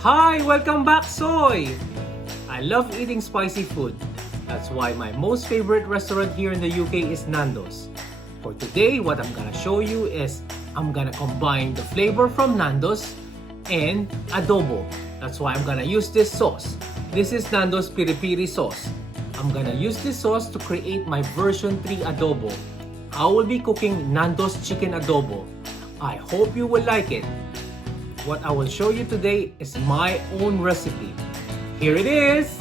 Hi! Welcome back, Soy! I love eating spicy food. That's why my most favorite restaurant here in the UK is Nando's. For today, what I'm gonna show you is I'm gonna combine the flavor from Nando's and adobo. That's why I'm gonna use this sauce. This is Nando's piri-piri sauce. I'm gonna use this sauce to create my version 3 adobo. I will be cooking Nando's chicken adobo. I hope you will like it. What I will show you today is my own recipe. Here it is!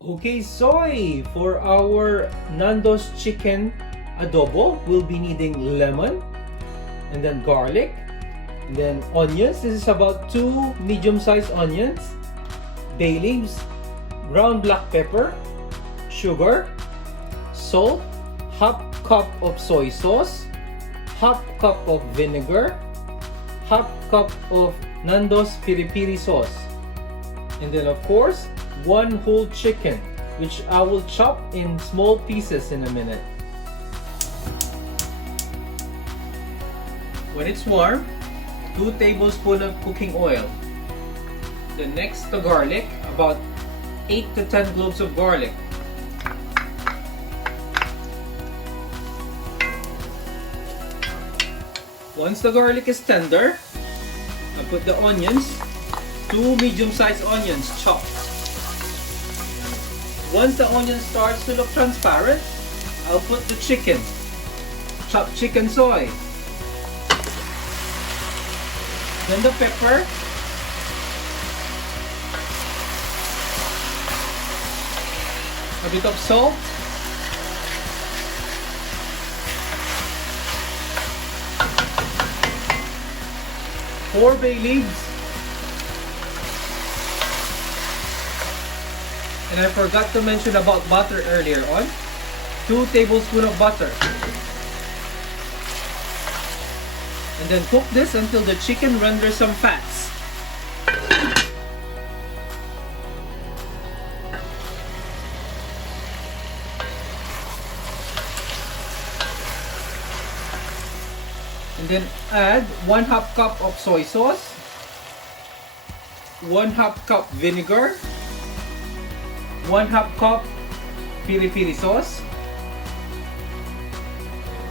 Okay, Soy! For our Nando's chicken adobo, we'll be needing lemon, and then garlic, and then onions. This is about 2 medium-sized onions, bay leaves, ground black pepper, sugar, salt, half cup of soy sauce, half cup of vinegar, half cup of Nando's piri-piri sauce, and then of course 1 whole chicken, which I will chop in small pieces in a minute. When it's warm, 2 tablespoons of cooking oil. Then next, the garlic, about 8 to 10 cloves of garlic. Once the garlic is tender, I put the onions, 2 medium-sized onions chopped. Once the onion starts to look transparent, I'll put the chicken, chopped chicken, Soy. Then the pepper, a bit of salt, four bay leaves, and I forgot to mention about butter earlier on, 2 tablespoons of butter. And then cook this until the chicken renders some fats. And then add 1/2 cup of soy sauce, 1/2 cup vinegar, 1/2 cup piri-piri sauce,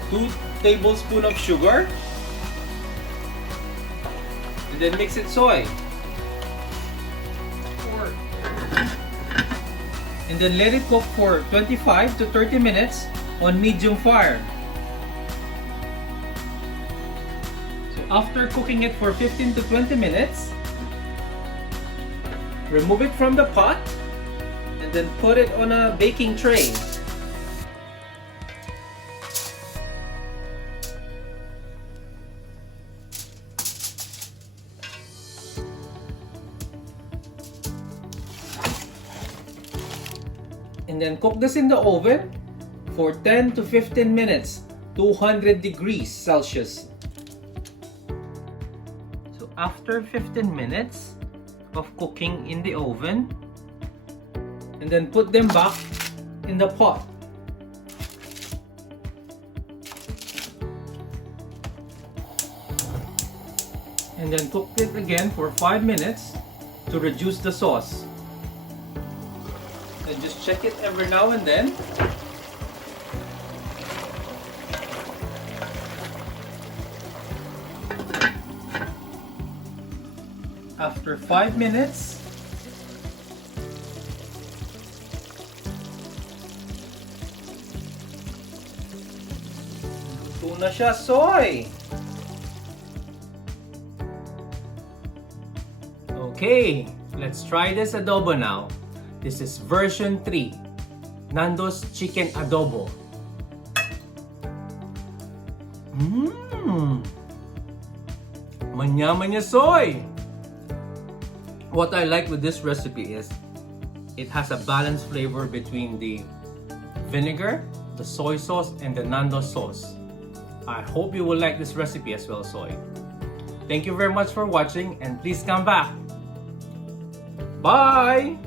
2 tablespoons of sugar, and then mix it, Soy. And then let it cook for 25 to 30 minutes on medium fire. So after cooking it for 15 to 20 minutes, remove it from the pot and then put it on a baking tray. And then cook this in the oven for 10 to 15 minutes, 200 degrees Celsius. So after 15 minutes of cooking in the oven, and then put them back in the pot. And then cook it again for 5 minutes to reduce the sauce. And just check it every now and then. After 5 minutes, luto na siya, Soy! Okay, let's try this adobo now. This is version 3, Nando's chicken adobo. Manya-manya, Soy! What I like with this recipe is it has a balanced flavor between the vinegar, the soy sauce, and the Nando sauce. I hope you will like this recipe as well, Soy. Thank you very much for watching, and please come back. Bye!